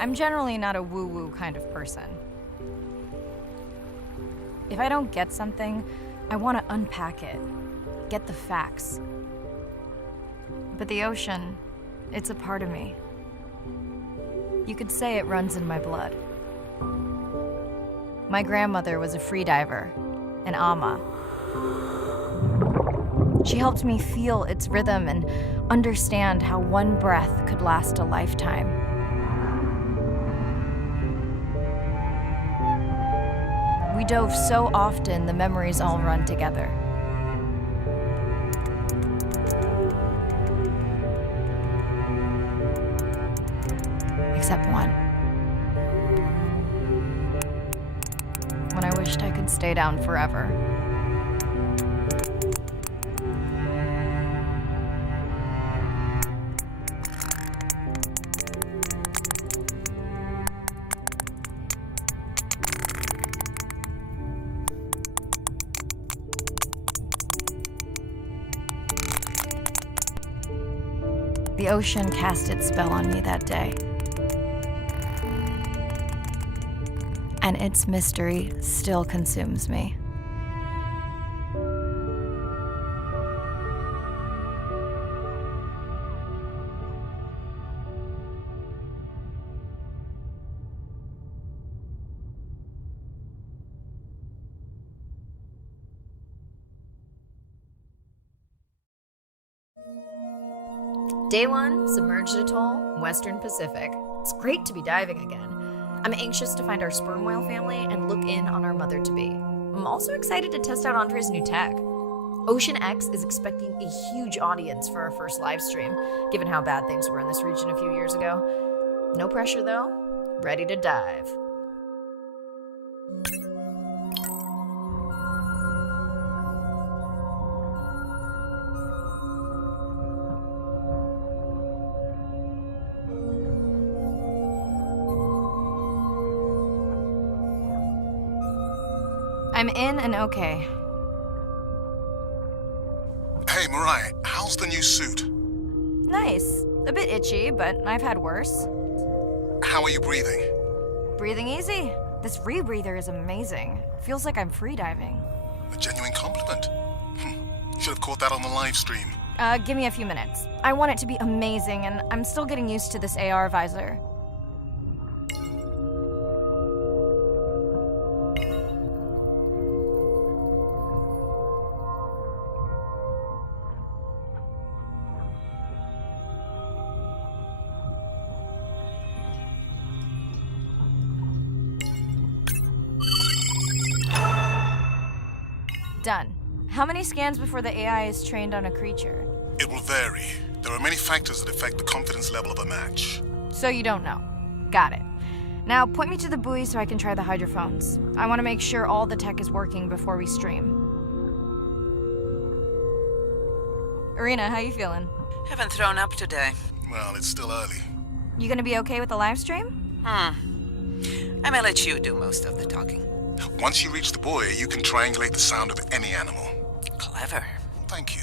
I'm generally not a woo-woo kind of person. If I don't get something, I want to unpack it, get the facts. But the ocean, it's a part of me. You could say it runs in my blood. My grandmother was a freediver, an ama. She helped me feel its rhythm and understand how one breath could last a lifetime. We dove so often, the memories all run together. Except one. When I wished I could stay down forever. The ocean cast its spell on me that day. And its mystery still consumes me. Day 1, submerged atoll, Western Pacific. It's great to be diving again. I'm anxious to find our sperm whale family and look in on our mother-to-be. I'm also excited to test out Andre's new tech. Ocean X is expecting a huge audience for our first live stream, given how bad things were in this region a few years ago. No pressure though, ready to dive. I'm in and okay. Hey, Mariah, how's the new suit? Nice. A bit itchy, but I've had worse. How are you breathing? Breathing easy. This rebreather is amazing. Feels like I'm freediving. A genuine compliment. You should have caught that on the live stream. Give me a few minutes. I want it to be amazing, and I'm still getting used to this AR visor. Done. How many scans before the AI is trained on a creature? It will vary. There are many factors that affect the confidence level of a match. So you don't know. Got it. Now point me to the buoy so I can try the hydrophones. I want to make sure all the tech is working before we stream. Irina, how you feeling? Haven't thrown up today. Well, it's still early. You gonna be okay with the live stream? I may let you do most of the talking. Once you reach the buoy, you can triangulate the sound of any animal. Clever. Thank you.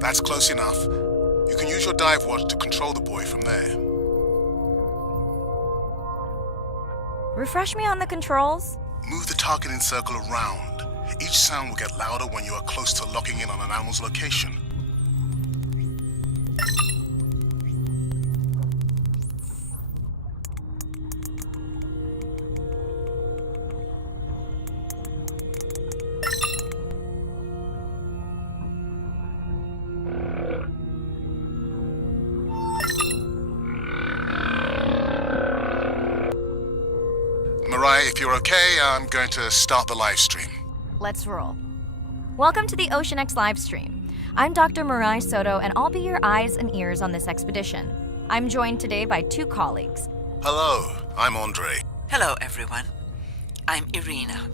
That's close enough. You can use your dive watch to control the buoy from there. Refresh me on the controls. Move the targeting circle around. Each sound will get louder when you are close to locking in on an animal's location. Mariah, if you're okay, I'm going to start the live stream. Let's roll. Welcome to the Ocean X live stream. I'm Dr. Mariah Soto, and I'll be your eyes and ears on this expedition. I'm joined today by two colleagues. Hello, I'm Andre. Hello, everyone. I'm Irina.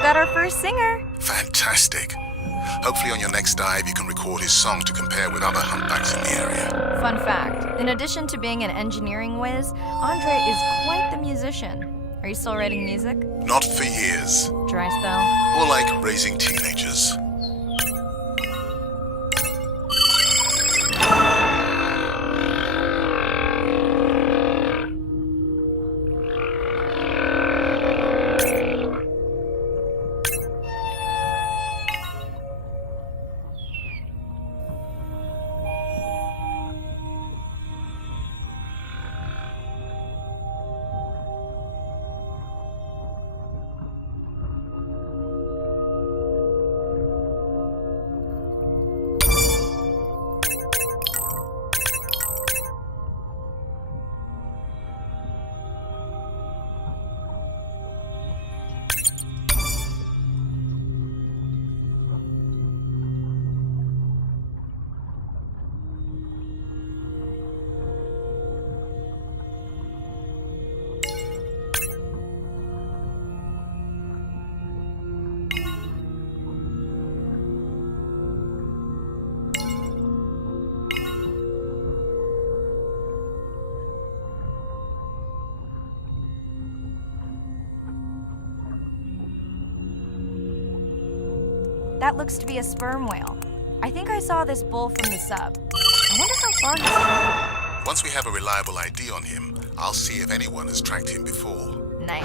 Got our first singer. Fantastic. Hopefully on your next dive you can record his song to compare with other humpbacks in the area. Fun fact, in addition to being an engineering whiz, Andre is quite the musician. Are you still writing music? Not for years. Dry spell? More like raising teenagers. That looks to be a sperm whale. I think I saw this bull from the sub. I wonder how far he's traveled. Once we have a reliable ID on him, I'll see if anyone has tracked him before. Nice.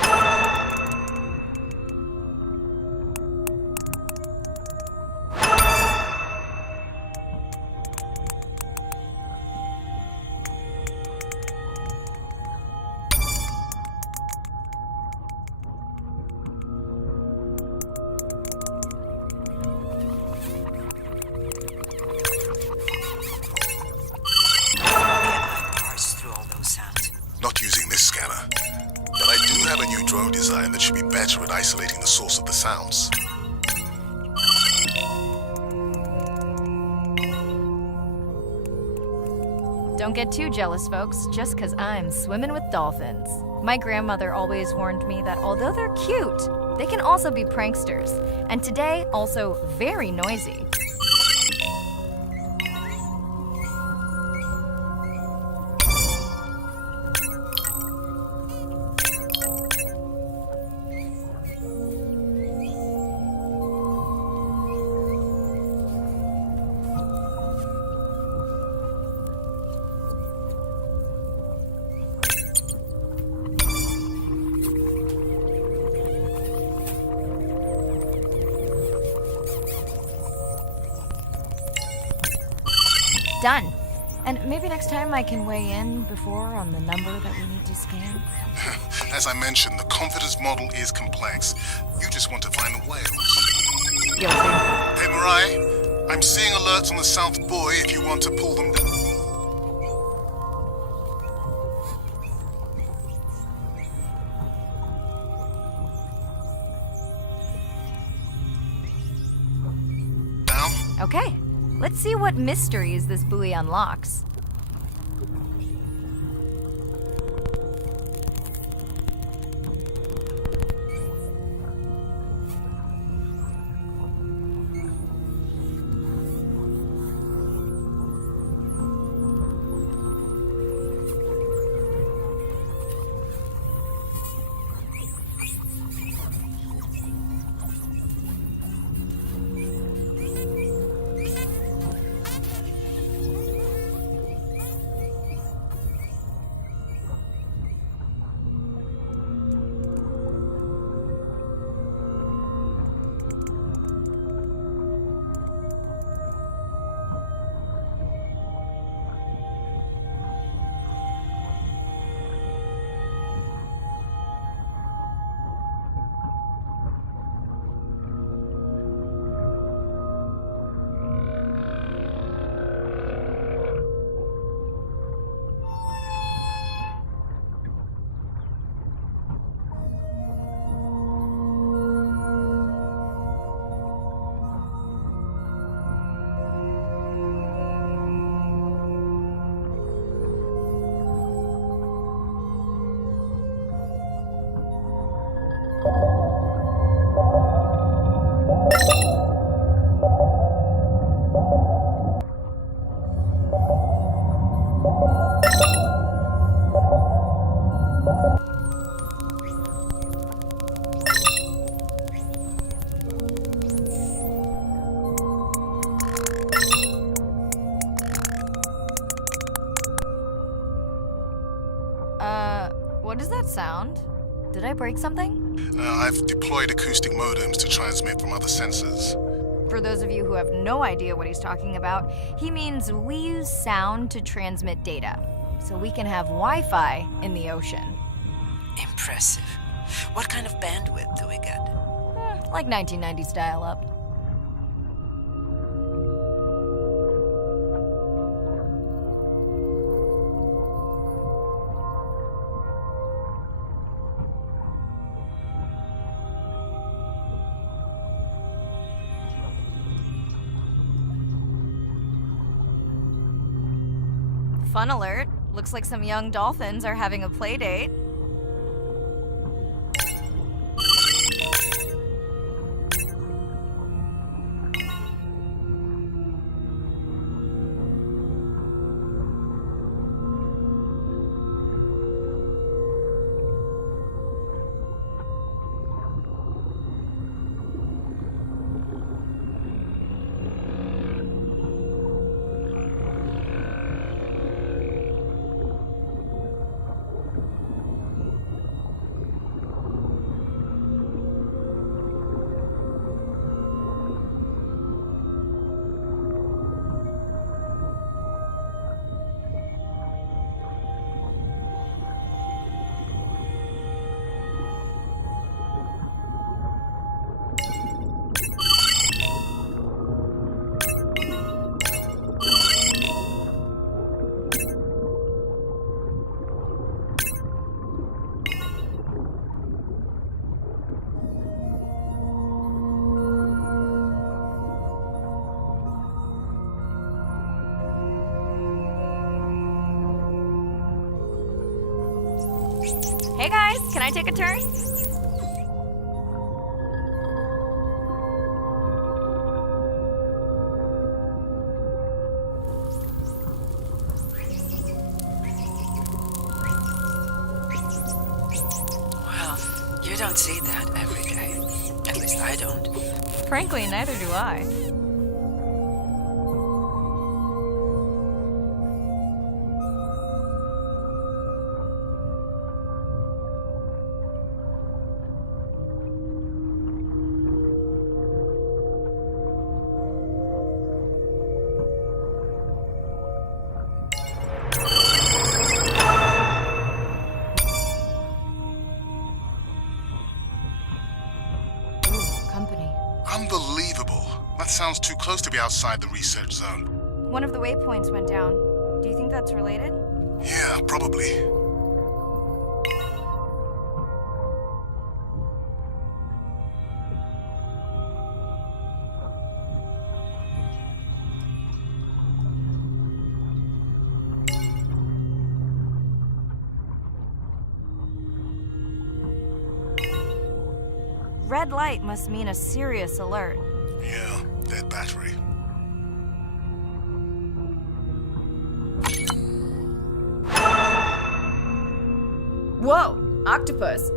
Not using this scanner. But I do have a new drone design that should be better at isolating the source of the sounds. Don't get too jealous, folks, just 'cause I'm swimming with dolphins. My grandmother always warned me that although they're cute, they can also be pranksters. And today, also very noisy. Done. And maybe next time I can weigh in before on the number that we need to scan. As I mentioned, the confidence model is complex. You just want to find the whales. Guilty. Hey, Mirai, I'm seeing alerts on the South Buoy if you want to pull them down. Okay, let's see what mysteries this buoy unlocks. What does that sound? Did I break something? I've deployed acoustic modems to transmit from other sensors. For those of you who have no idea what he's talking about, he means we use sound to transmit data, so we can have Wi-Fi in the ocean. Impressive. What kind of bandwidth do we get? Like 1990s dial-up. Fun alert. Looks like some young dolphins are having a play date. Hey guys, can I take a turn? Well, you don't see that every day. At least I don't. Frankly, neither do I. Unbelievable. That sounds too close to be outside the research zone. One of the waypoints went down. Do you think that's related? Yeah, probably. Red light must mean a serious alert. Yeah, dead battery. Whoa, octopus.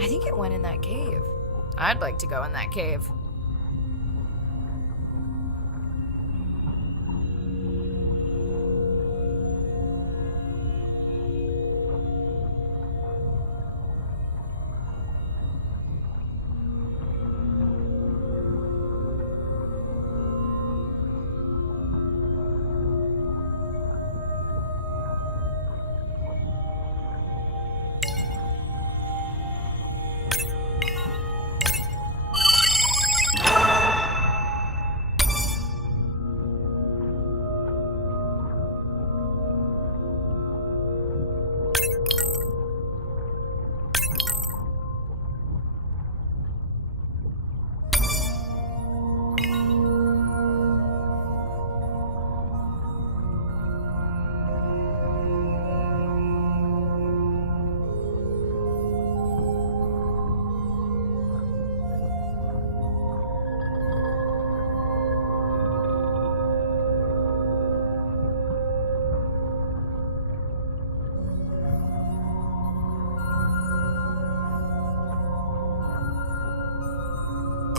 I think it went in that cave. I'd like to go in that cave.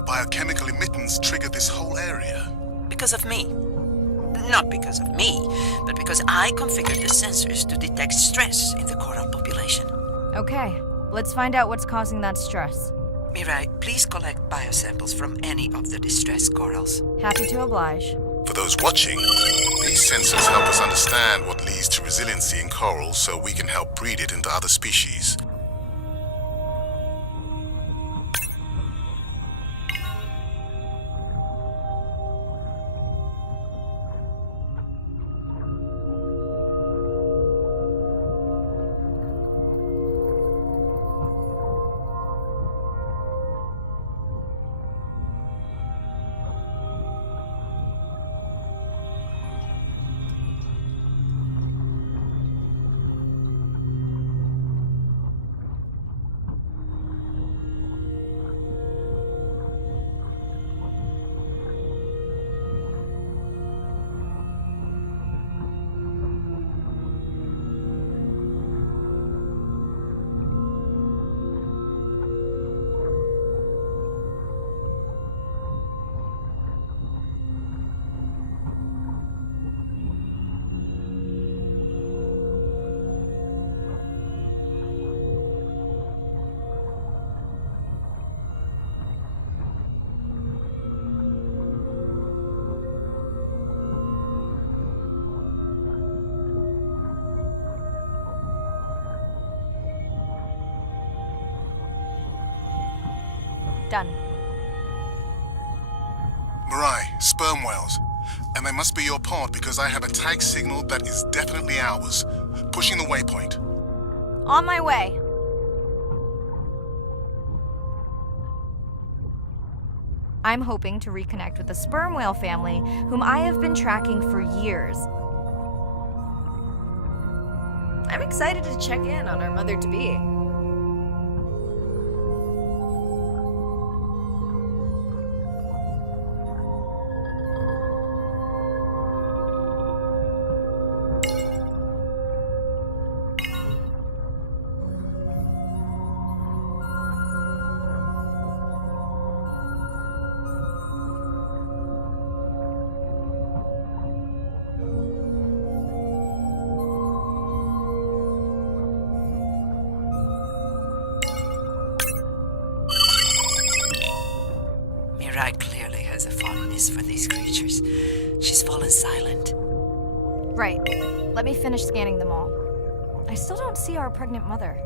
Biochemical emittance triggered this whole area. Because of me. Not because of me, but because I configured the sensors to detect stress in the coral population. Okay, let's find out what's causing that stress. Mirai, please collect biosamples from any of the distressed corals. Happy to oblige. For those watching, these sensors help us understand what leads to resiliency in corals so we can help breed it into other species. Done. Mirai, sperm whales. And they must be your pod because I have a tag signal that is definitely ours. Pushing the waypoint. On my way. I'm hoping to reconnect with the sperm whale family, whom I have been tracking for years. I'm excited to check in on our mother-to-be. Mirai clearly has a fondness for these creatures. She's fallen silent. Right. Let me finish scanning them all. I still don't see our pregnant mother.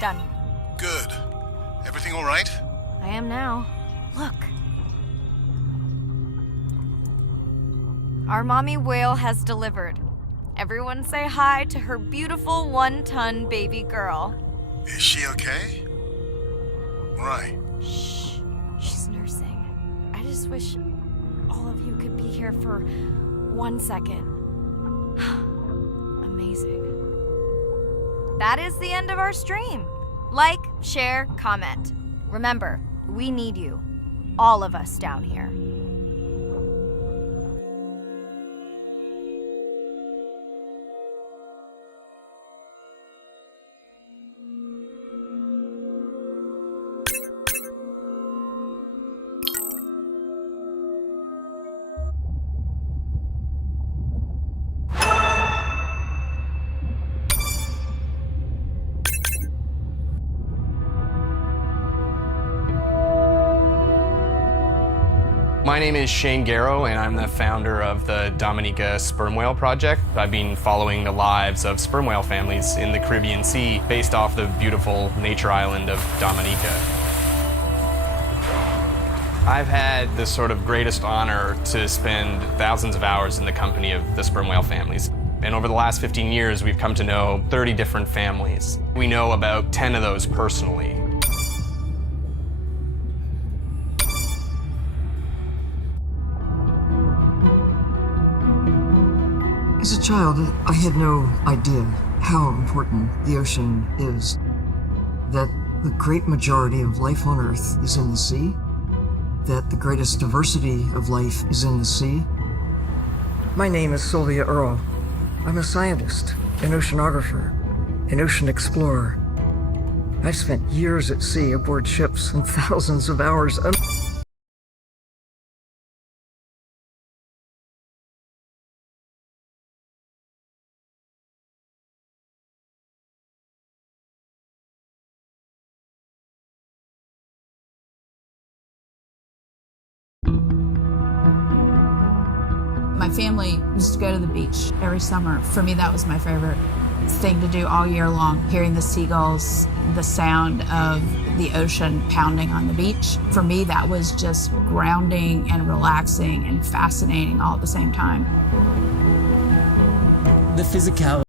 Done. Good. Everything all right? I am now. Look. Our mommy whale has delivered. Everyone say hi to her beautiful 1-ton baby girl. Is she okay? Right. Shh. She's nursing. I just wish all of you could be here for 1 second. Amazing. That is the end of our stream. Like, share, comment. Remember, we need you. All of us down here. My name is Shane Garrow, and I'm the founder of the Dominica Sperm Whale Project. I've been following the lives of sperm whale families in the Caribbean Sea based off the beautiful nature island of Dominica. I've had the sort of greatest honor to spend thousands of hours in the company of the sperm whale families. And over the last 15 years, we've come to know 30 different families. We know about 10 of those personally. As a child, I had no idea how important the ocean is. That the great majority of life on Earth is in the sea. That the greatest diversity of life is in the sea. My name is Sylvia Earle. I'm a scientist, an oceanographer, an ocean explorer. I've spent years at sea aboard ships and thousands of hours My family used to go to the beach every summer. For me, that was my favorite thing to do all year long, hearing the seagulls, the sound of the ocean pounding on the beach. For me, that was just grounding and relaxing and fascinating all at the same time. The physicality.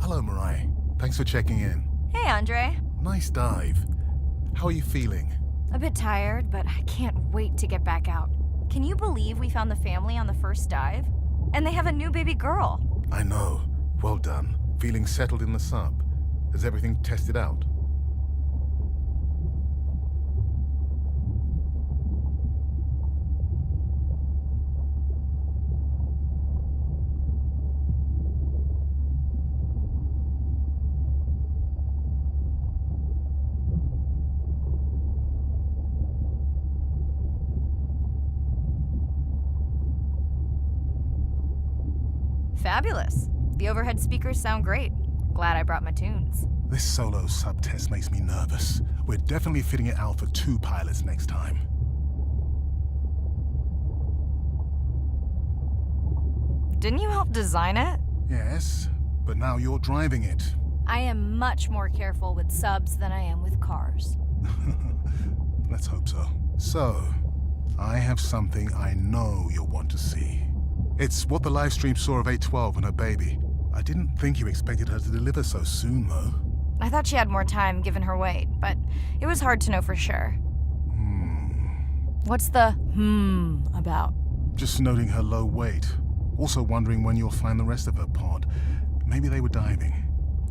Hello, Mariah. Thanks for checking in. Hey, Andre. Nice dive. How are you feeling? A bit tired, but I can't wait to get back out. Can you believe we found the family on the first dive? And they have a new baby girl. I know. Well done. Feeling settled in the sub. Has everything tested out? Fabulous. The overhead speakers sound great. Glad I brought my tunes. This solo sub test makes me nervous. We're definitely fitting it out for 2 pilots next time. Didn't you help design it? Yes, but now you're driving it. I am much more careful with subs than I am with cars. Let's hope so. So, I have something I know you'll want to see. It's what the live stream saw of 812 and her baby. I didn't think you expected her to deliver so soon, though. I thought she had more time given her weight, but it was hard to know for sure. What's the about? Just noting her low weight. Also wondering when you'll find the rest of her pod. Maybe they were diving.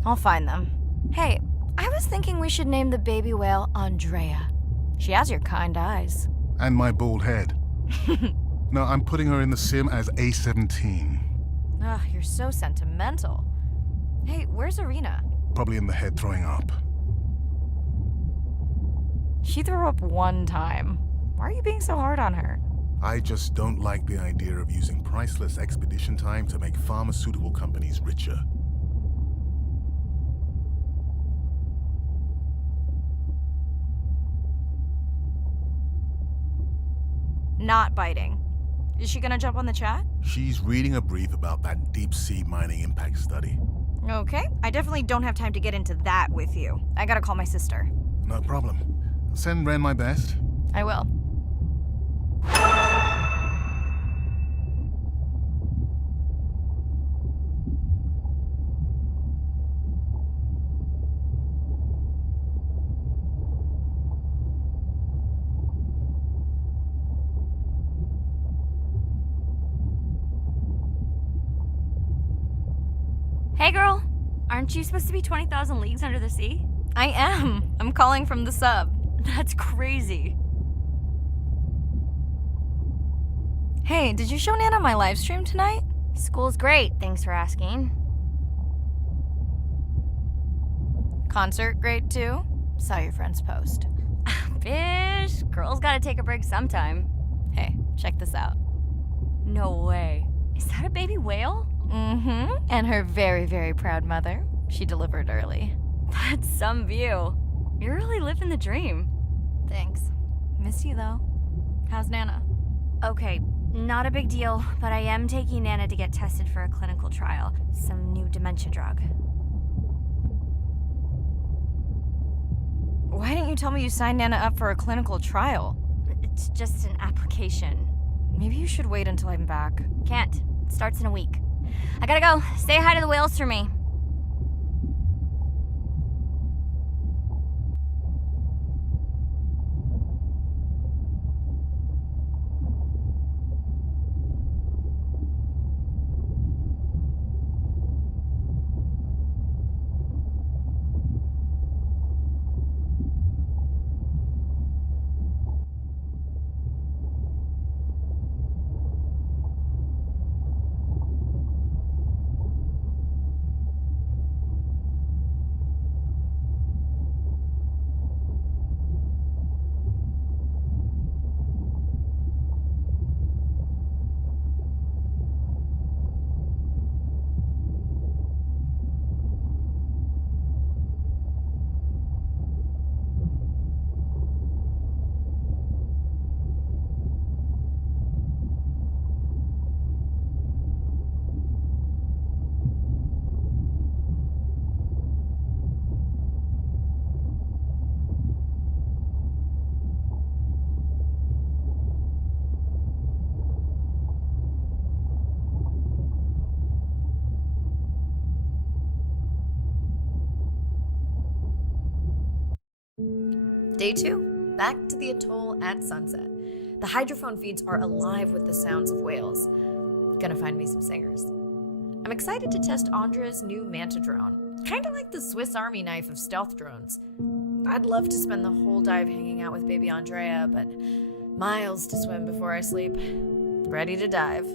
I'll find them. Hey, I was thinking we should name the baby whale Andrea. She has your kind eyes. And my bald head. No, I'm putting her in the sim as A17. Ugh, you're so sentimental. Hey, where's Arena? Probably in the head throwing up. She threw up one time. Why are you being so hard on her? I just don't like the idea of using priceless expedition time to make pharmaceutical companies richer. Not biting. Is she gonna jump on the chat? She's reading a brief about that deep-sea mining impact study. Okay, I definitely don't have time to get into that with you. I gotta call my sister. No problem. Send Ren my best. I will. Hey girl, aren't you supposed to be 20,000 leagues under the sea? I am. I'm calling from the sub. That's crazy. Hey, did you show Nana my live stream tonight? School's great, thanks for asking. Concert great too? Saw your friend's post. Bish, girls gotta take a break sometime. Hey, check this out. No way. Is that a baby whale? Mm-hmm. And her very, very proud mother. She delivered early. That's some view. You're really living the dream. Thanks. Miss you though. How's Nana? Okay, not a big deal, but I am taking Nana to get tested for a clinical trial. Some new dementia drug. Why didn't you tell me you signed Nana up for a clinical trial? It's just an application. Maybe you should wait until I'm back. Can't. It starts in a week. I gotta go. Say hi to the whales for me. Day 2, back to the atoll at sunset. The hydrophone feeds are alive with the sounds of whales. Gonna find me some singers. I'm excited to test Andrea's new Manta drone. Kinda like the Swiss Army knife of stealth drones. I'd love to spend the whole dive hanging out with baby Andrea, but miles to swim before I sleep. Ready to dive.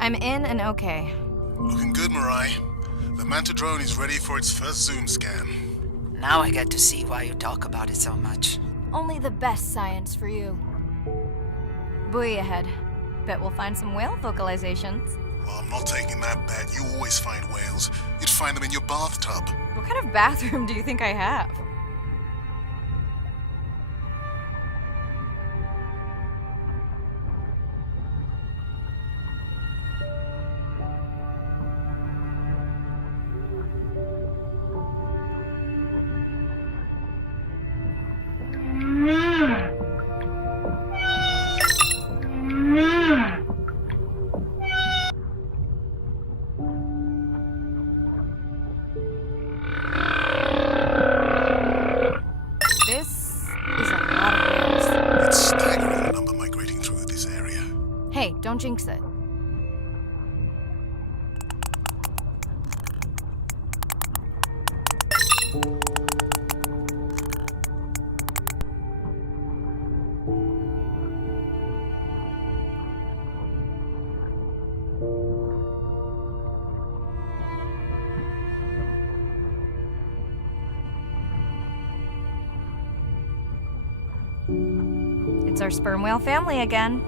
I'm in and okay. Looking good, Mirai. The Manta drone is ready for its first zoom scan. Now I get to see why you talk about it so much. Only the best science for you. Buoy ahead. Bet we'll find some whale vocalizations. Well, I'm not taking that bet. You always find whales. You'd find them in your bathtub. What kind of bathroom do you think I have? Hey, don't jinx it. It's our sperm whale family again.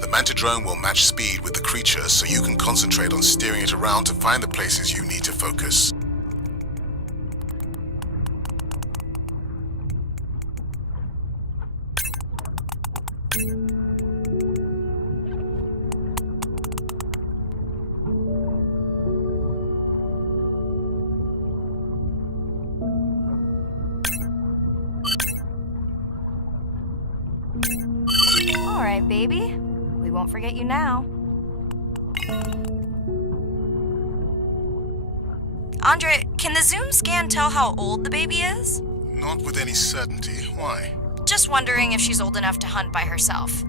The Manta drone will match speed with the creature so you can concentrate on steering it around to find the places you need to focus. All right, baby. We won't forget you now. Andre, can the zoom scan tell how old the baby is? Not with any certainty. Why? Just wondering if she's old enough to hunt by herself.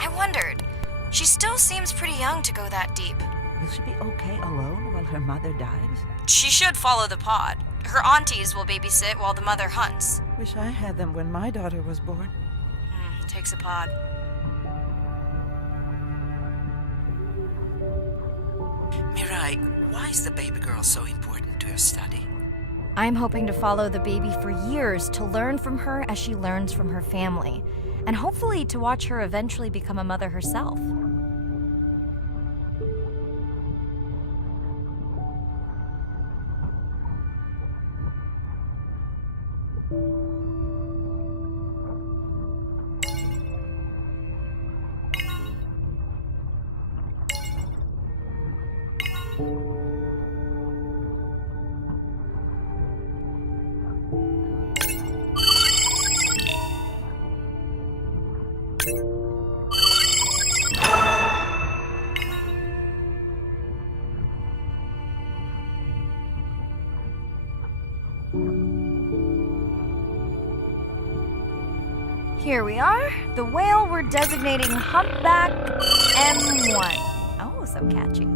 I wondered. She still seems pretty young to go that deep. Will she be okay alone while her mother dies? She should follow the pod. Her aunties will babysit while the mother hunts. Wish I had them when my daughter was born. Takes a pod. Mirai, why is the baby girl so important to your study? I'm hoping to follow the baby for years to learn from her as she learns from her family, and hopefully to watch her eventually become a mother herself. Here we are, the whale we're designating Humpback M1. Oh, so catchy.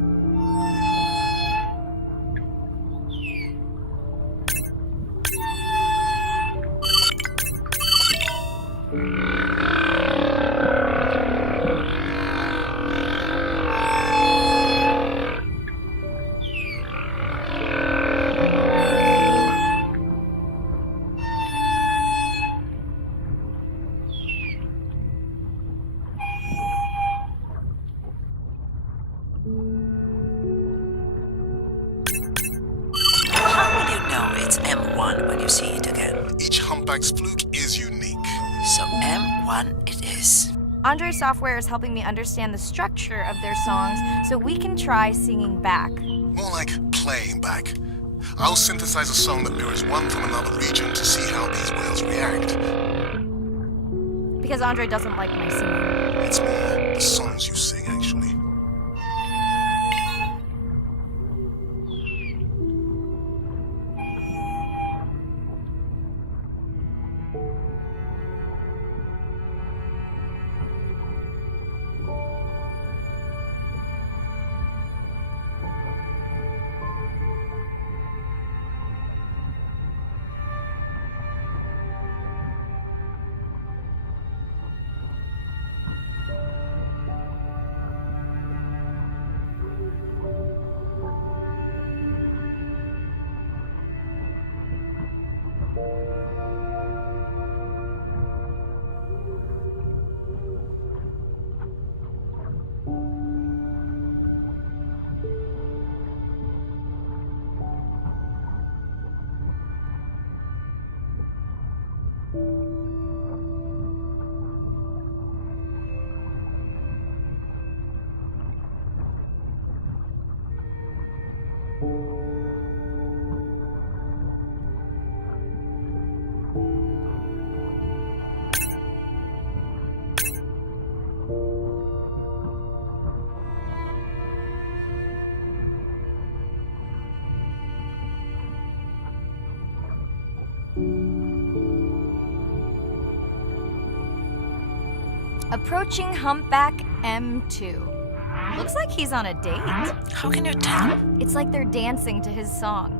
It's M1 when you see it again. Each humpback's fluke is unique. So M1 it is. Andre's software is helping me understand the structure of their songs so we can try singing back. More like playing back. I'll synthesize a song that mirrors one from another region to see how these whales react. Because Andre doesn't like my singing. It's more the songs you sing, actually. Approaching humpback M2. Looks like he's on a date. How can you tell? It's like they're dancing to his song.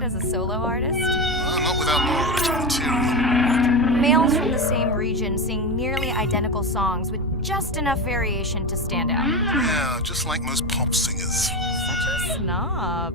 As a solo artist? Not without more original material. Males from the same region sing nearly identical songs with just enough variation to stand out. Yeah, just like most pop singers. Such a snob.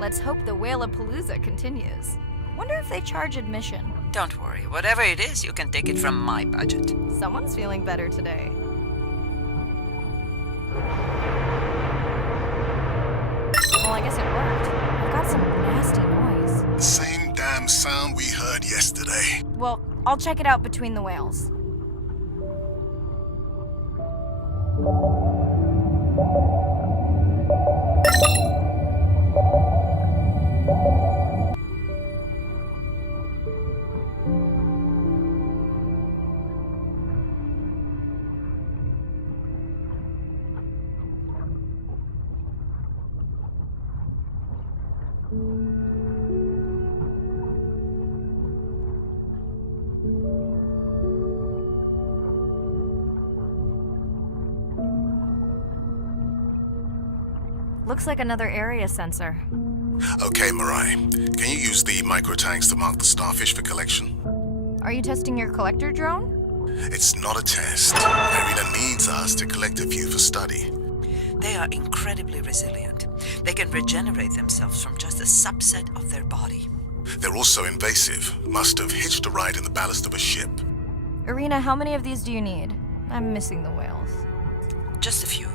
Let's hope the Whalapalooza continues. Wonder if they charge admission. Don't worry, whatever it is, you can take it from my budget. Someone's feeling better today. Well, I guess it worked. I've got some nasty noise. The same damn sound we heard yesterday. Well, I'll check it out between the whales. Looks like another area sensor. Okay, Mirai. Can you use the micro tanks to mark the starfish for collection? Are you testing your collector drone? It's not a test. Irina needs us to collect a few for study. They are incredibly resilient. They can regenerate themselves from just a subset of their body. They're also invasive. Must have hitched a ride in the ballast of a ship. Irina, how many of these do you need? I'm missing the whales. Just a few.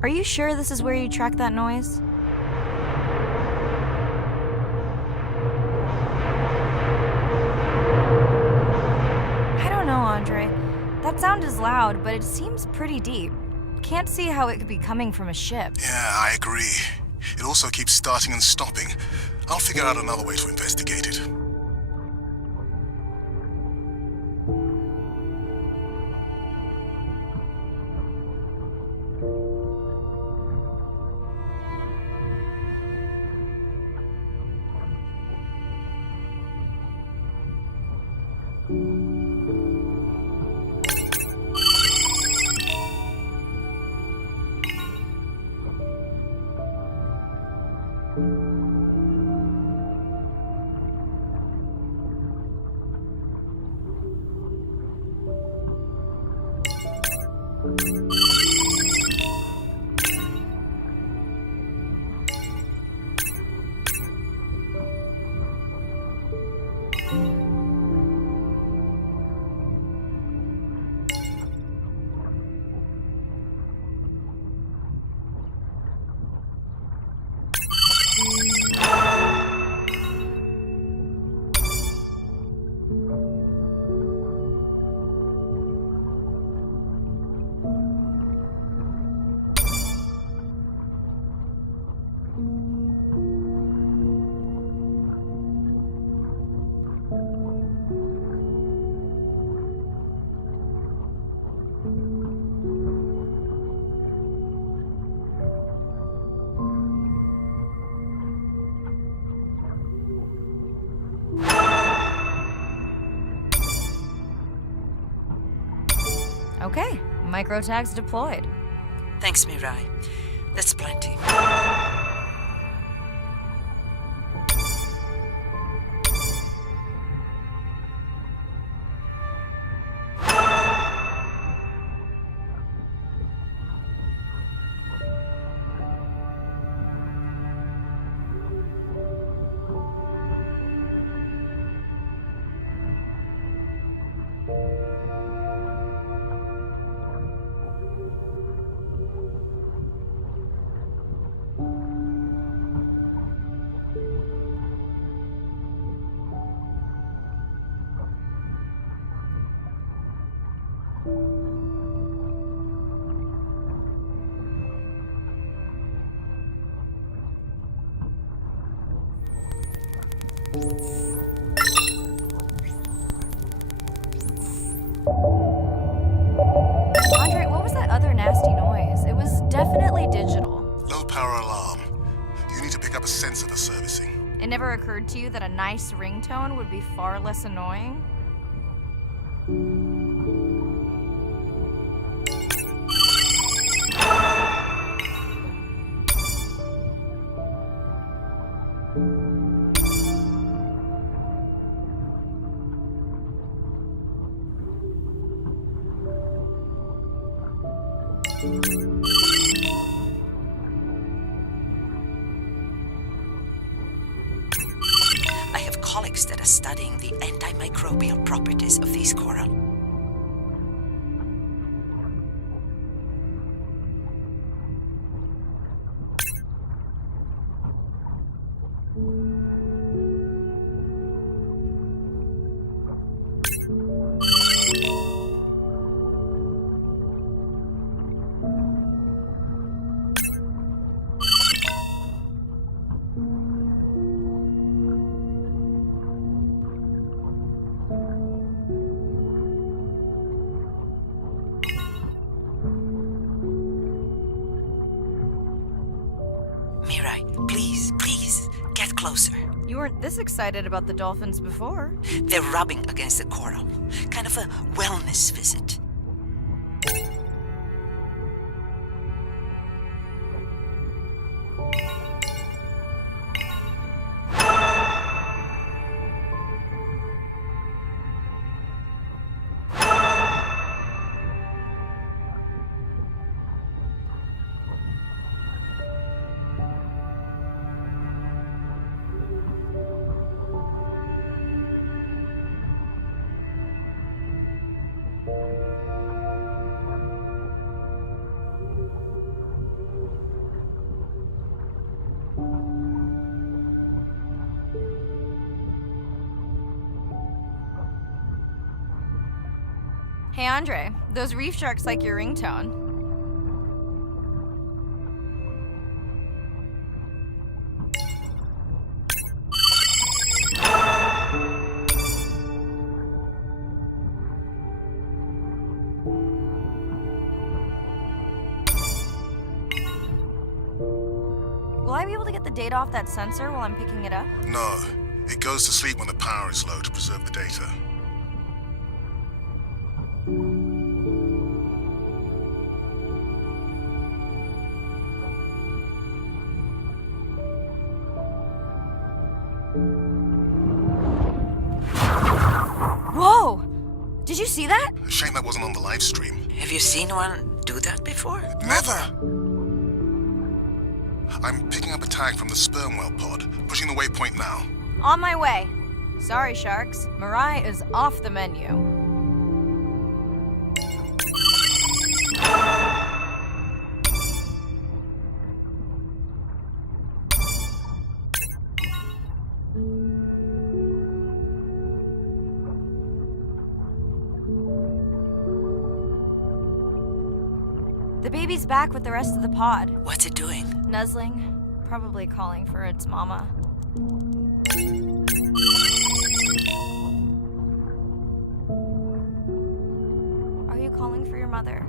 Are you sure this is where you track that noise? I don't know, Andre. That sound is loud, but it seems pretty deep. Can't see how it could be coming from a ship. Yeah, I agree. It also keeps starting and stopping. I'll figure out another way to investigate it. Okay, micro tags deployed. Thanks, Mirai. That's plenty. Andre, what was that other nasty noise? It was definitely digital. Low power alarm. You need to pick up a sensor for servicing. It never occurred to you that a nice ringtone would be far less annoying? I have colleagues that are studying the antimicrobial properties of these coral. Mirai, please, get closer. You weren't this excited about the dolphins before. They're rubbing against the coral. Kind of a wellness visit. Hey Andre, those reef sharks like your ringtone. Will I be able to get the data off that sensor while I'm picking it up? No. It goes to sleep when the power is low to preserve the data. Whoa! Did you see that? Shame that wasn't on the live stream. Have you seen one do that before? Never! I'm picking up a tag from the sperm whale pod, pushing the waypoint now. On my way. Sorry, sharks. Mirai is off the menu. The baby's back with the rest of the pod. What's it doing? Nuzzling, probably calling for its mama. Are you calling for your mother?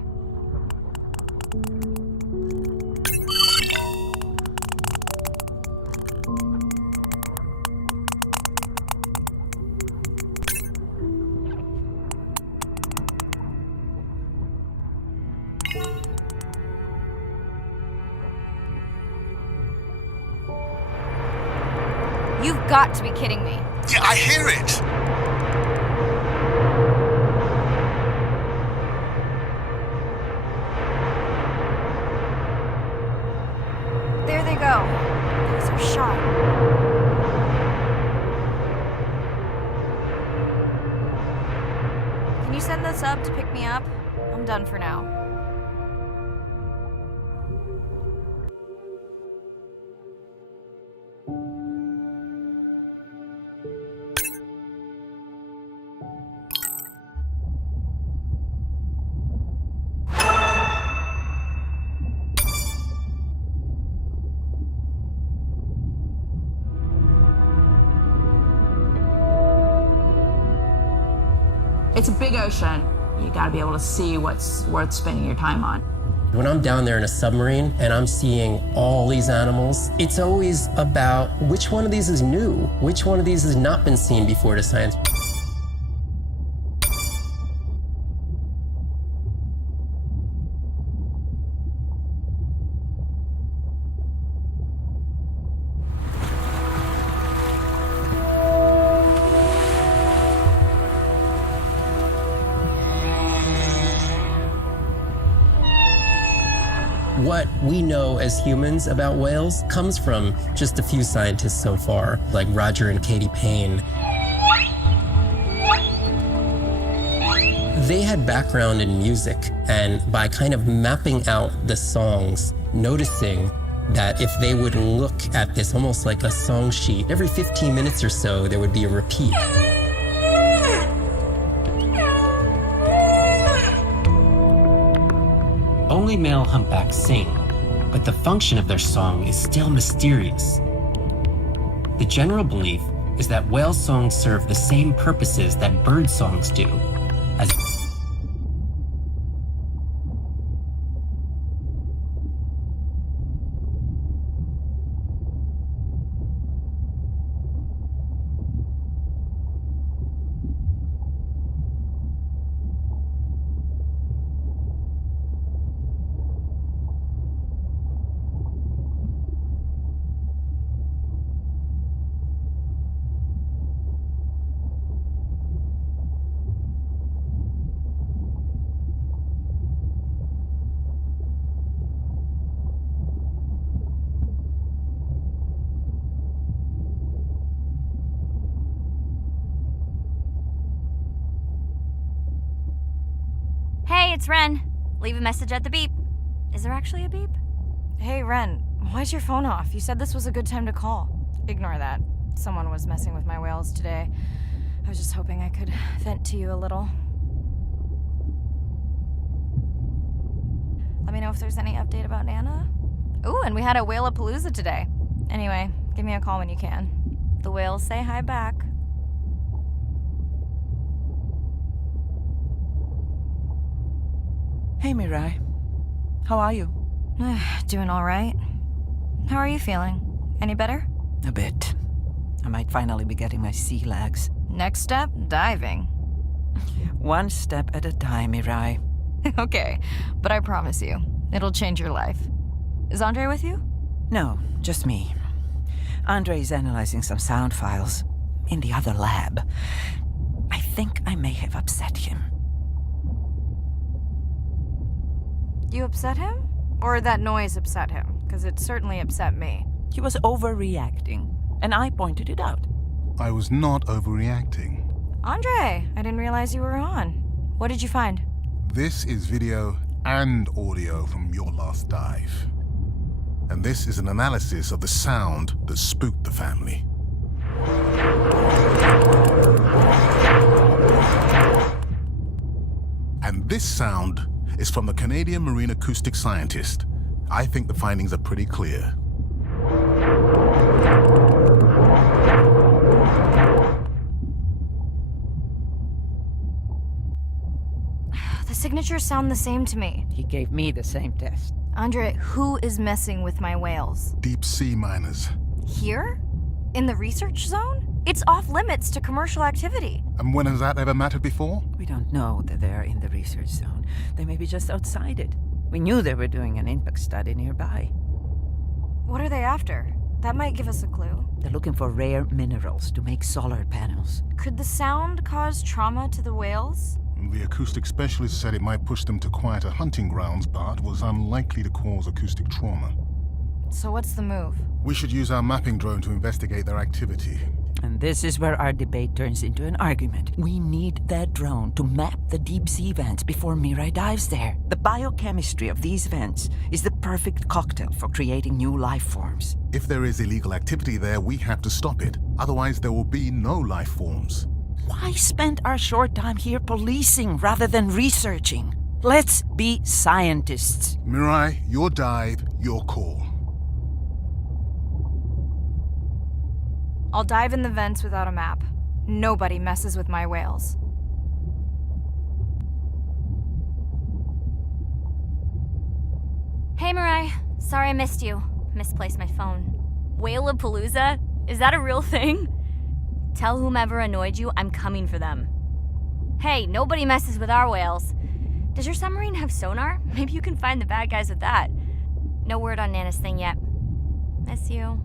You've got to be kidding me. Yeah, I hear it! There they go. There's our shot. Can you send the sub to pick me up? I'm done for now. It's a big ocean. You gotta be able to see what's worth spending your time on. When I'm down there in a submarine and I'm seeing all these animals, it's always about which one of these is new, which one of these has not been seen before to science. What we know as humans about whales comes from just a few scientists so far, like Roger and Katie Payne. They had background in music, and by kind of mapping out the songs, noticing that if they would look at this almost like a song sheet, every 15 minutes or so there would be a repeat. Only male humpbacks sing, but the function of their song is still mysterious. The general belief is that whale songs serve the same purposes that bird songs do, as Hey, it's Ren. Leave a message at the beep. Is there actually a beep? Hey, Ren, why's your phone off? You said this was a good time to call. Ignore that. Someone was messing with my whales today. I was just hoping I could vent to you a little. Let me know if there's any update about Nana. Ooh, and we had a whale-a-palooza today. Anyway, give me a call when you can. The whales say hi back. Hey, Mirai. How are you? Doing all right. How are you feeling? Any better? A bit. I might finally be getting my sea legs. Next step, diving. One step at a time, Mirai. Okay, but I promise you, it'll change your life. Is Andre with you? No, just me. Andre is analyzing some sound files in the other lab. I think I may have upset him. You upset him? Or that noise upset him? Because it certainly upset me. He was overreacting, and I pointed it out. I was not overreacting. Andre, I didn't realize you were on. What did you find? This is video and audio from your last dive. And this is an analysis of the sound that spooked the family. And this sound is from the Canadian marine acoustic scientist. I think the findings are pretty clear. The signatures sound the same to me. He gave me the same test. Andre, who is messing with my whales? Deep sea miners. Here? In the research zone? It's off limits to commercial activity. And when has that ever mattered before? We don't know that they're in the research zone. They may be just outside it. We knew they were doing an impact study nearby. What are they after? That might give us a clue. They're looking for rare minerals to make solar panels. Could the sound cause trauma to the whales? The acoustic specialist said it might push them to quieter hunting grounds, but was unlikely to cause acoustic trauma. So what's the move? We should use our mapping drone to investigate their activity. And this is where our debate turns into an argument. We need that drone to map the deep sea vents before Mirai dives there. The biochemistry of these vents is the perfect cocktail for creating new life forms. If there is illegal activity there, we have to stop it. Otherwise, there will be no life forms. Why spend our short time here policing rather than researching? Let's be scientists. Mirai, your dive, your call. I'll dive in the vents without a map. Nobody messes with my whales. Hey, Mirai. Sorry I missed you. Misplaced my phone. Whale-a-palooza? Is that a real thing? Tell whomever annoyed you I'm coming for them. Hey, nobody messes with our whales. Does your submarine have sonar? Maybe you can find the bad guys with that. No word on Nana's thing yet. Miss you.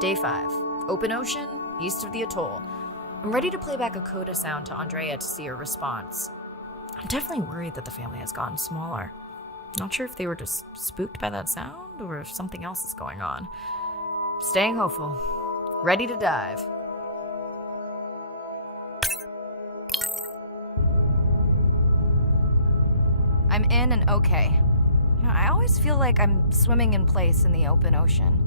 Day 5. Open ocean, east of the atoll. I'm ready to play back a coda sound to Andrea to see her response. I'm definitely worried that the family has gotten smaller. Not sure if they were just spooked by that sound or if something else is going on. Staying hopeful. Ready to dive. I'm in and okay. You know, I always feel like I'm swimming in place in the open ocean.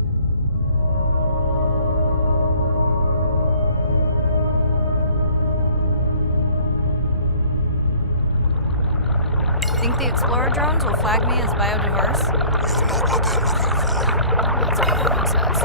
Think the Explorer drones will flag me as biodiverse? You're not what they're looking for. That's what everyone says.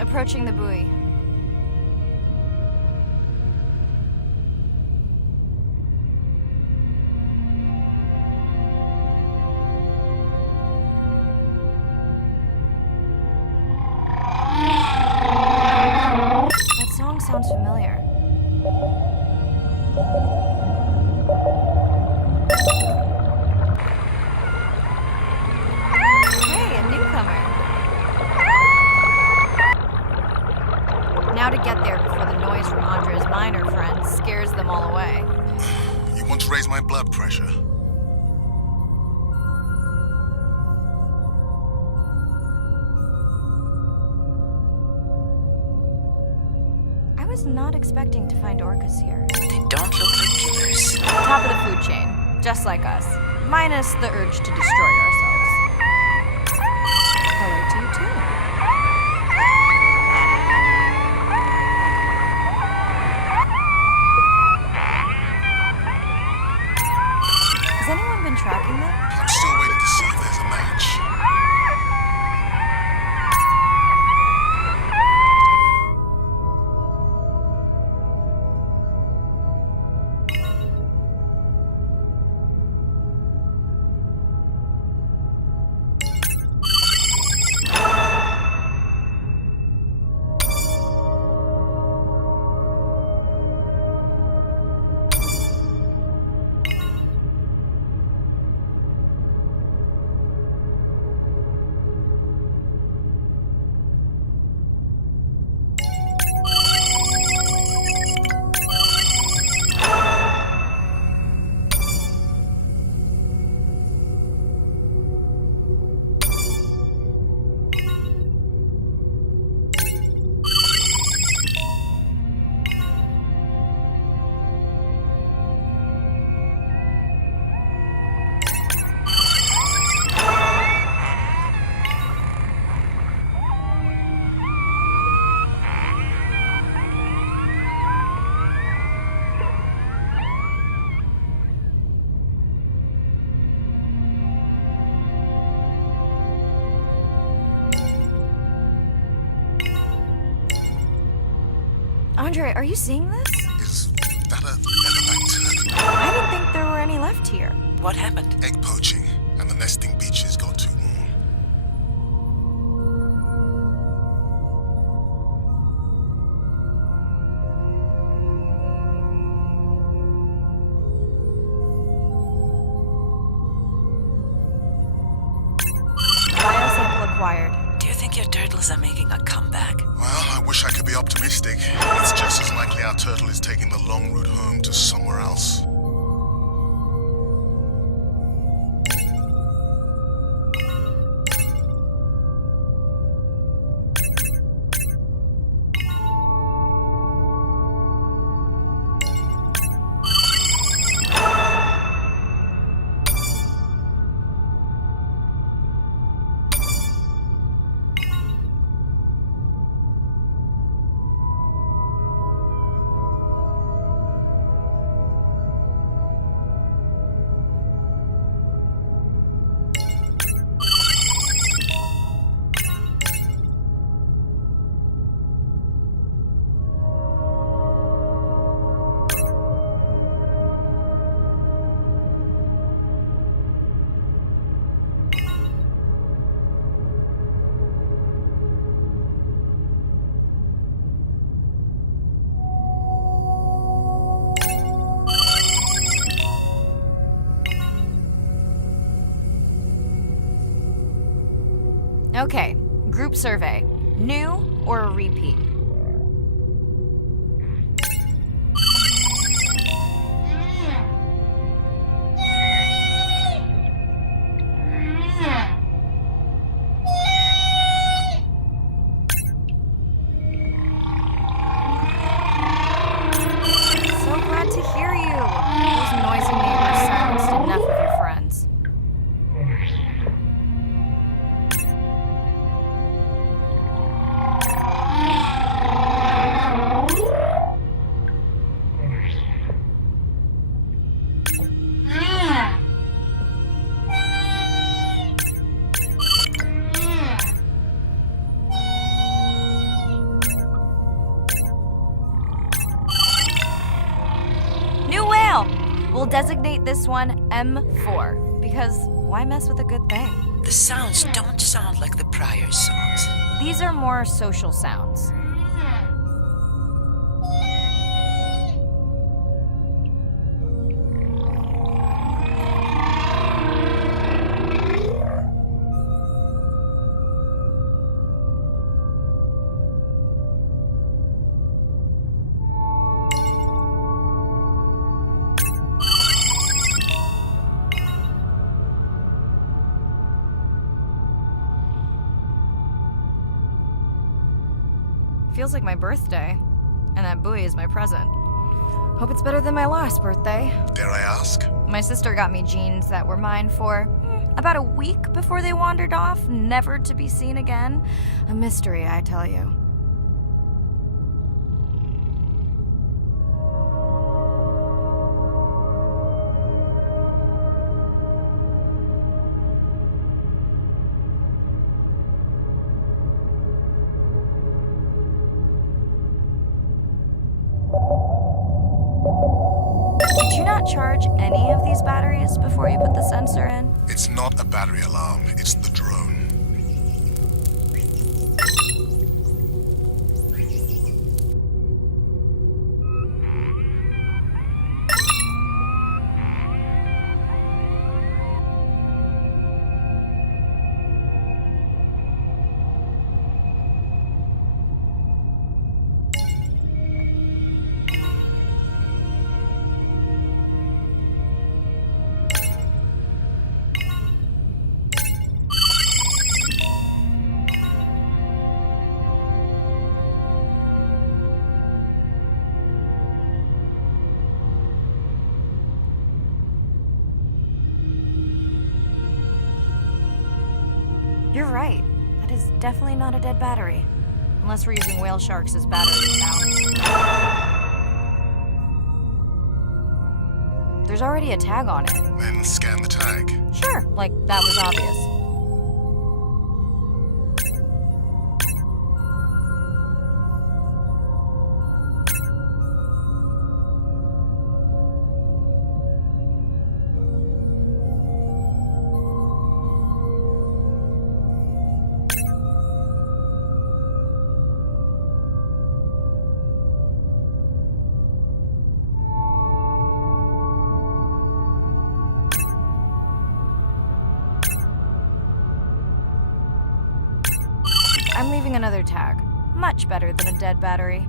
Approaching the buoy. That song sounds familiar. Hey, a newcomer. Now to get there before the noise from Andre's minor friends scares them all away. You want to raise my blood pressure? I was not expecting to find orcas here. They don't look like killers. Top of the food chain, just like us. Minus the urge to destroy ourselves. Hello to you too. Has anyone been tracking them? I'm still waiting to see if there's a match. Andre, are you seeing this? Is that a leatherback turtle? I didn't think there were any left here. What happened? Egg poaching, and the nesting beaches got too warm. Biosample acquired. Do you think your turtles are making a comeback? Well, I wish I could be optimistic. It's just as likely our turtle is taking the long route home to somewhere else. Okay, group survey. New or a repeat? So glad to hear you. Those noisy neighbors silenced enough of your friends. New whale! We'll designate this one M4, because why mess with a good thing? The sounds don't sound like the prior songs. These are more social sounds. Feels like my birthday, and that buoy is my present. Hope it's better than my last birthday. Dare I ask? My sister got me jeans that were mine for about a week before they wandered off, never to be seen again. A mystery, I tell you. Did you not charge any of these batteries before you put the sensor in? It's not a battery alarm, it's the drone. You're right. That is definitely not a dead battery. Unless we're using whale sharks as batteries now. There's already a tag on it. Then scan the tag. Sure, like that was obvious. I'm leaving another tag. Much better than a dead battery.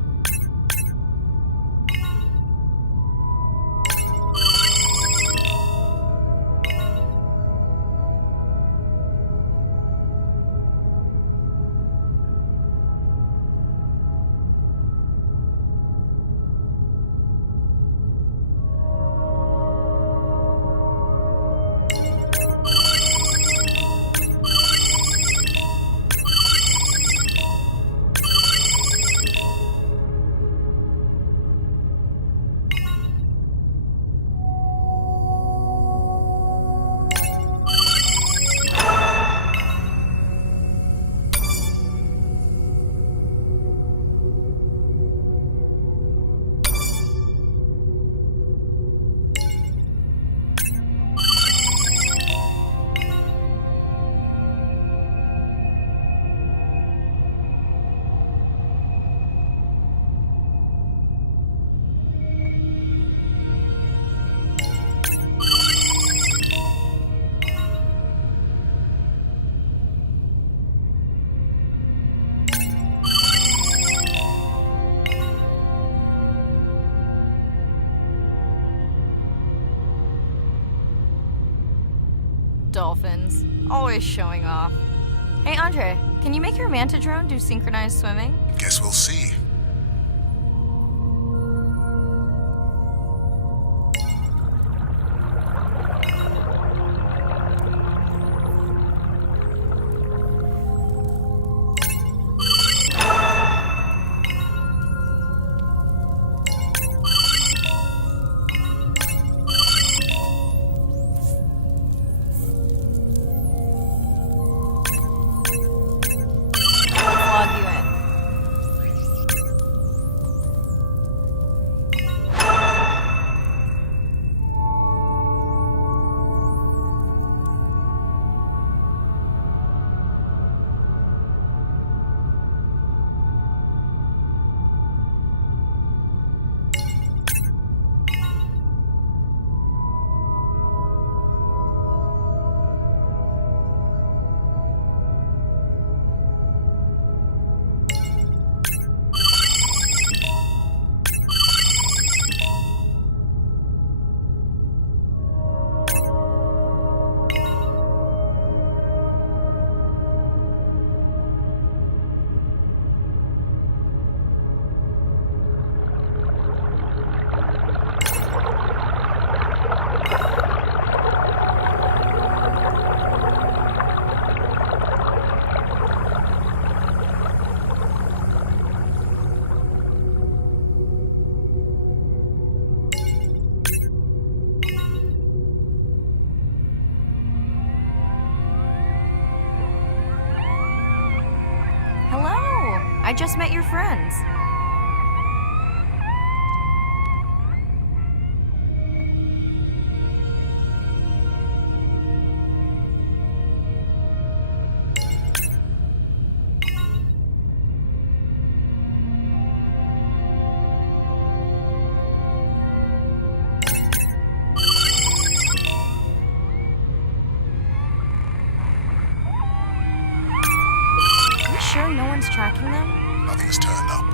Dolphins. Always showing off. Hey, Andre, can you make your manta drone do synchronized swimming? Guess we'll see. I just met your friends. Sure no one's tracking them? Nothing's turned up.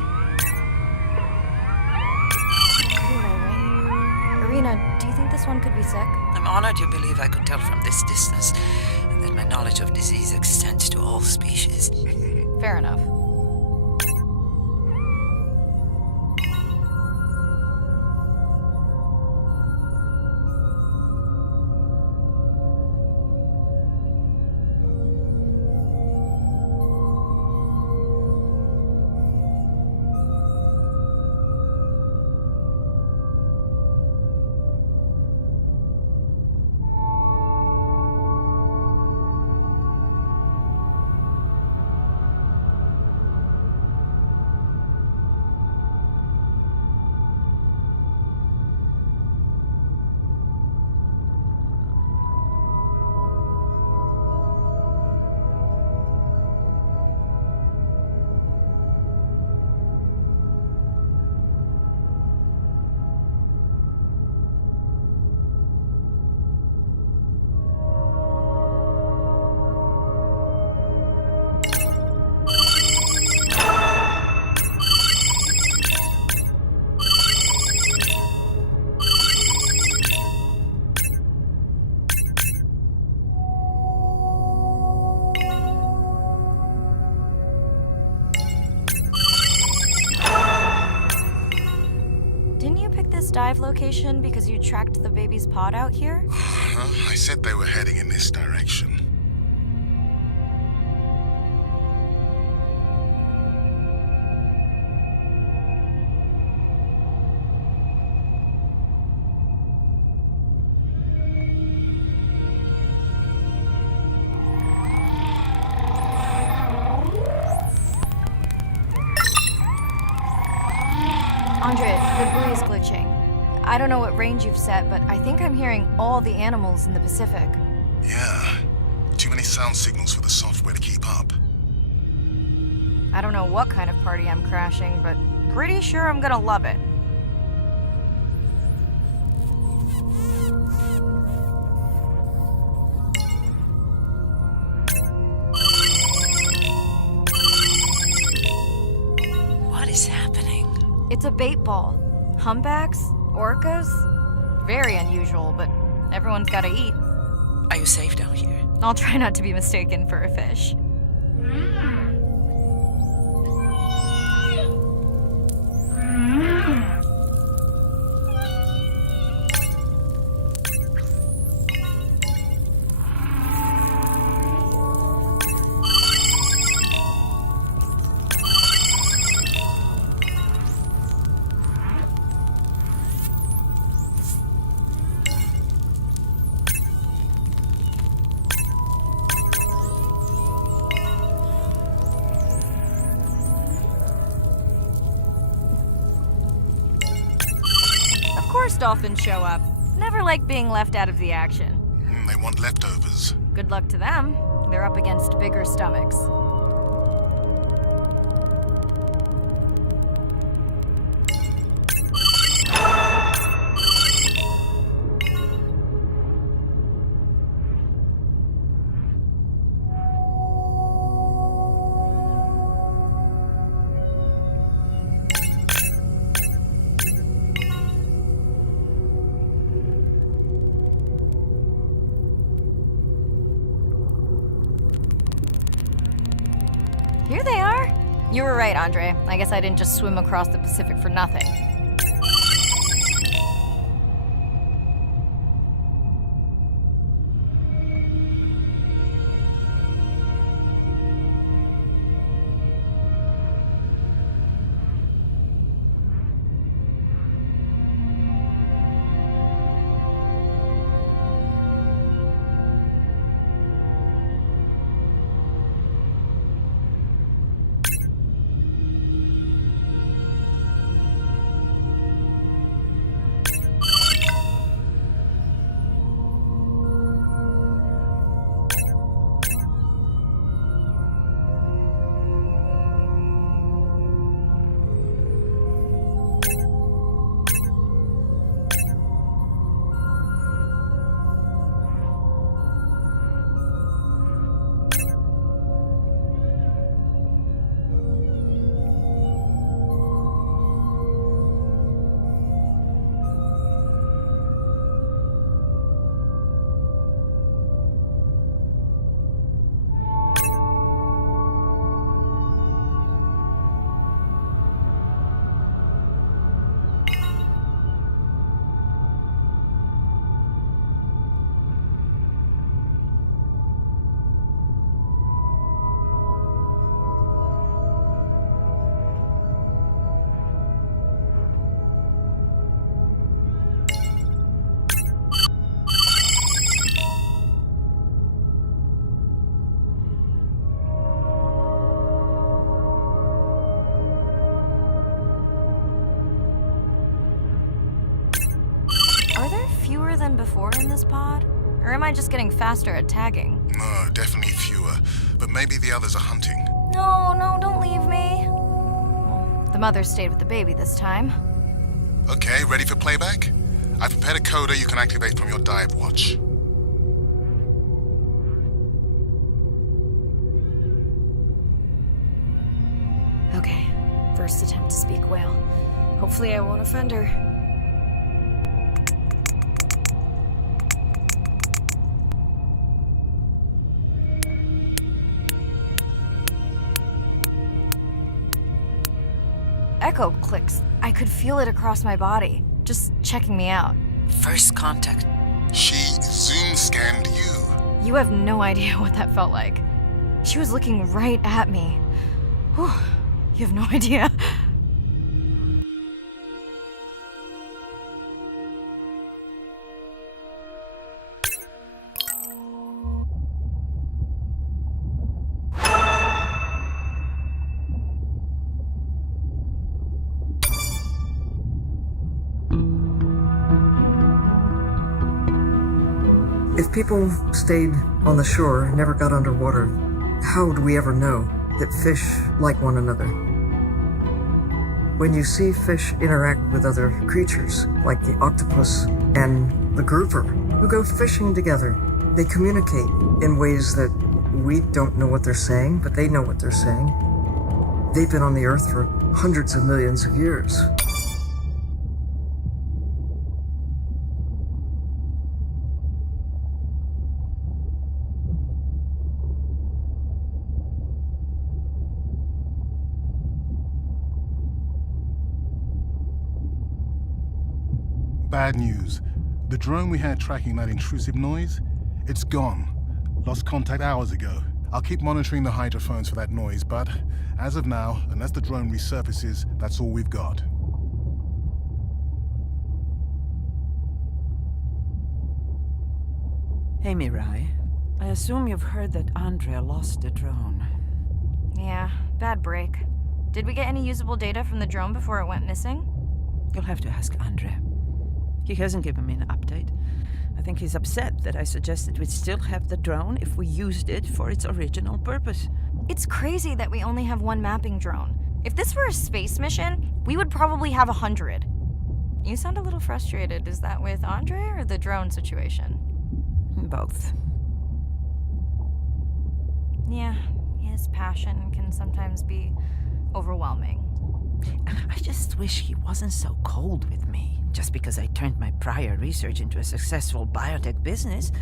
Irina, do you think this one could be sick? I'm honored you believe I could tell from this distance, and that my knowledge of disease extends to all species. Fair enough. Dive location because you tracked the baby's pod out here? I said they were heading in this direction. Andre, the buoy is glitching. I don't know what range you've set, but I think I'm hearing all the animals in the Pacific. Yeah. Too many sound signals for the software to keep up. I don't know what kind of party I'm crashing, but pretty sure I'm gonna love it. What is happening? It's a bait ball. Humpbacks? Orcas? Very unusual, but everyone's gotta eat. Are you safe down here? I'll try not to be mistaken for a fish. Dolphins show up. Never like being left out of the action. They want leftovers. Good luck to them. They're up against bigger stomachs. Here they are. You were right, Andre. I guess I didn't just swim across the Pacific for nothing. Than before in this pod? Or am I just getting faster at tagging? No, definitely fewer. But maybe the others are hunting. No, don't leave me. Well, the mother stayed with the baby this time. Okay, ready for playback? I've prepared a coder you can activate from your dive watch. Okay, first attempt to speak whale. Hopefully I won't offend her. Echo clicks. I could feel it across my body, just checking me out. First contact. She zoom scanned you. You have no idea what that felt like. She was looking right at me. Whew, you have no idea. If people stayed on the shore and never got underwater, how would we ever know that fish like one another? When you see fish interact with other creatures, like the octopus and the grouper, who go fishing together, they communicate in ways that we don't know what they're saying, but they know what they're saying. They've been on the Earth for hundreds of millions of years. Bad news. The drone we had tracking that intrusive noise, it's gone. Lost contact hours ago. I'll keep monitoring the hydrophones for that noise, but as of now, unless the drone resurfaces, that's all we've got. Hey, Mirai. I assume you've heard that Andrea lost the drone. Yeah, bad break. Did we get any usable data from the drone before it went missing? You'll have to ask Andrea. He hasn't given me an update. I think he's upset that I suggested we'd still have the drone if we used it for its original purpose. It's crazy that we only have one mapping drone. If this were a space mission, we would probably have 100. You sound a little frustrated. Is that with Andre or the drone situation? Both. Yeah, his passion can sometimes be overwhelming. I just wish he wasn't so cold with me, just because I turned my prior research into a successful biotech business.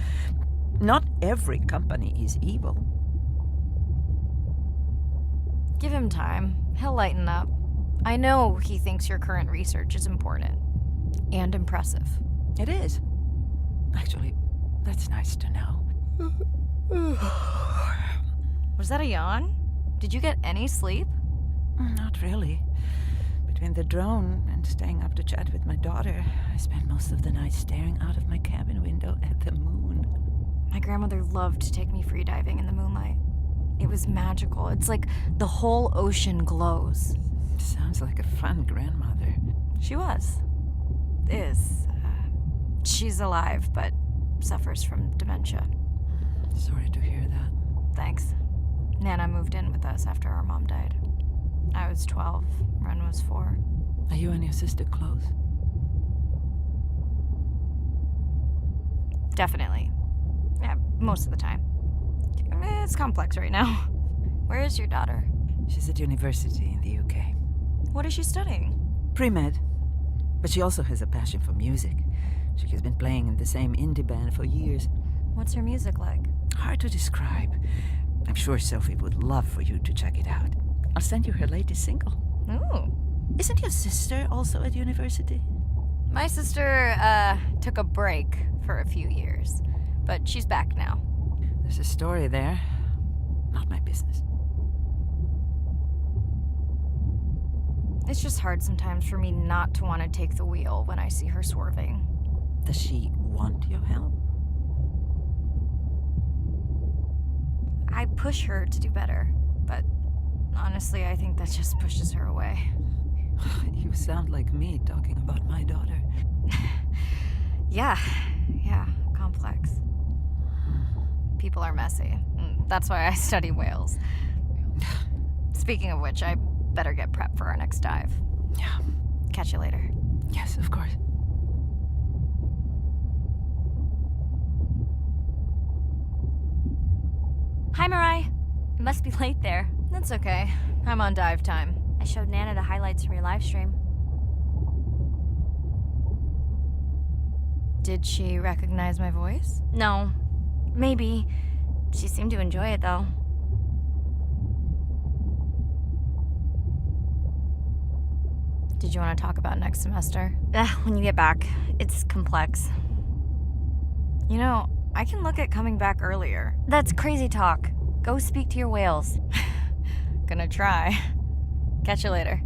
Not every company is evil. Give him time. He'll lighten up. I know he thinks your current research is important. And impressive. It is. Actually, that's nice to know. Was that a yawn? Did you get any sleep? Not really. Between the drone and staying up to chat with my daughter, I spent most of the night staring out of my cabin window at the moon. My grandmother loved to take me freediving in the moonlight. It was magical. It's like the whole ocean glows. Sounds like a fun grandmother. She was. Is. She's alive, but suffers from dementia. Sorry to hear that. Thanks. Nana moved in with us after our mom died. I was 12, Ren was 4. Are you and your sister close? Definitely. Yeah, most of the time. It's complex right now. Where is your daughter? She's at university in the UK. What is she studying? Pre-med. But she also has a passion for music. She has been playing in the same indie band for years. What's her music like? Hard to describe. I'm sure Sophie would love for you to check it out. I'll send you her latest single. Ooh. Isn't your sister also at university? My sister, took a break for a few years. But she's back now. There's a story there. Not my business. It's just hard sometimes for me not to want to take the wheel when I see her swerving. Does she want your help? I push her to do better, but honestly, I think that just pushes her away. You sound like me talking about my daughter. Yeah, complex. People are messy. That's why I study whales. Speaking of which, I better get prepped for our next dive. Yeah. Catch you later. Yes, of course. Hi, Mirai. It must be late there. That's okay. I'm on dive time. I showed Nana the highlights from your live stream. Did she recognize my voice? No. Maybe. She seemed to enjoy it, though. Did you want to talk about next semester? When you get back. It's complex. You know, I can look at coming back earlier. That's crazy talk. Go speak to your whales. Gonna try. Catch you later.